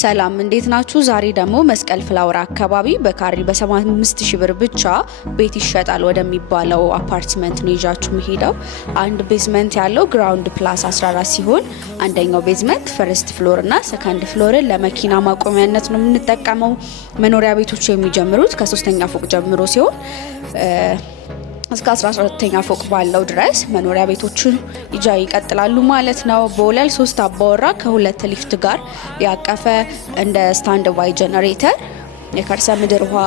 ሰላም እንዴት ናችሁ? ዛሬ ደግሞ መስቀል ፍላወር አካባቢ በካሬ በ75000 ብር ብቻ ቤት ይሸጣል ወደሚባለው አፓርትመንት ነው ይዣችሁ መሄደው። አንድ ቤዝመንት ያለው ግራውንድ ፕላስ 14 ሲሆን አንደኛው ቤዝመንት ፈርስት ፍሎር እና ሰከንድ ፍሎርን ለመኪና ማቆሚያነት ነው የምንጠቀመው። መኖሪያ ቤቶች የሚጀምሩት ከ3ኛ ፎቅ ጀምሮ ሲሆን እስከ 12ኛ ፎቅ ባለው ድረስ መኖሪያ ቤቶችን ይቀጥላሉ ማለት ነው። በወለል 3 አባወራ ከ2 ሊፍት ጋር ያቀፈ እንደ ስታንድ ባይ ጄነሬተር የከርሰ ምድር ውሃ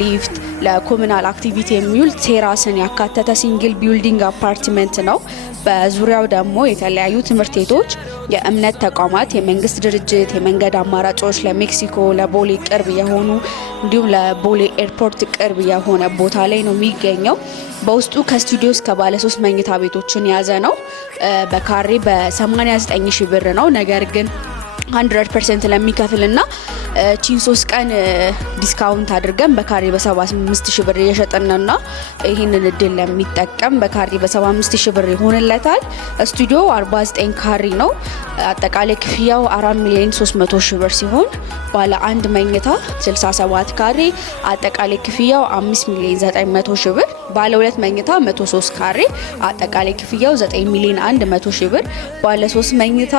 ሊፍት ለኮሙናል አክቲቪቲ የሚውል ቴራስን ያካተተ ሲንግል ቢልዲንግ አፓርትመንት ነው። በዙሪያው ደግሞ የተለያዩ ትምህርት ቤቶች፣ የእምነት ተቋማት፣ የመንግስት ድርጅት፣ የመንገድ አማራጮች ለሜክሲኮ ለቦሌ ቅርብ የሆኑ እንዲሁም ለቦሌ ኤርፖርት ቅርብ የሆነ ቦታ ላይ ነው የሚገኘው። በውስጡ ከስቱዲዮ እስከ ባለ 3 መኝታ ቤቶችን የያዘ ነው። በካሬ በ89000 ብር ነው። ነገር ግን 100% ለሚከፍልና ቺን 3 ቀን ዲስካውንት አድርገን በካሬ በ75000 ብር እየሸጥንና ይህንን እድል ለሚጠቀም በካሬ በ75000 ብር ይሆንለታል። ስቱዲዮ 49 ካሬ ነው። አጠቃላይ ክፍያው 4,300,000 ብር ሲሆን ባለ 1 መኝታ 67 ካሬ አጠቃላይ ክፍያው 5,900,000 ብር፣ ባለ 2 መኝታ 103 ካሬ አጠቃላይ ክፍያው 9,100,000 ብር፣ ባለ 3 መኝታ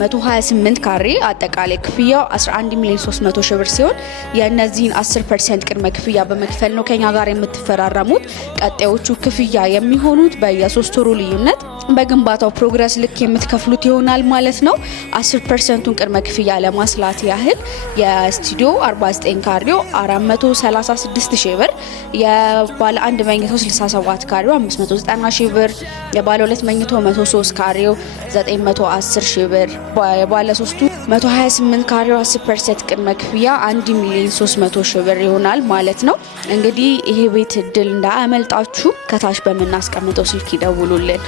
128 ካሬ አጠቃላይ ክፍያው 11,300,000 ብር ሲሆን የእነዚህን 10% ቅድመ ክፍያ በመክፈል ነው ከኛ ጋር የምትፈራረሙት። ቀጣዮቹ ክፍያ የሚሆኑት በየ3 ወሩ ልዩነት በግንባታው ፕሮግረስ ልክ የምትከፍሉት ይሆናል ማለት ነው። 10%ን ቅድመ ክፍያ ለማስላት ያህል የስቱዲዮ 49 ካሬው 436,000 ብር፣ የባለ 1 መኝታው 67 ካሬው 590,000 ብር፣ የባለ 2 መኝታው 103 ካሬው 910,000 ብር፣ የባለ 3ቱ 128 ካሬው 10% ቅድመ ክፍያ 1,300,000 ብር ይሆናል ማለት ነው። እንግዲህ ይሄ ቤት እድል እንዳያመልጣችሁ ከታች በምናስቀምጠው ስልክ ይደውሉልን።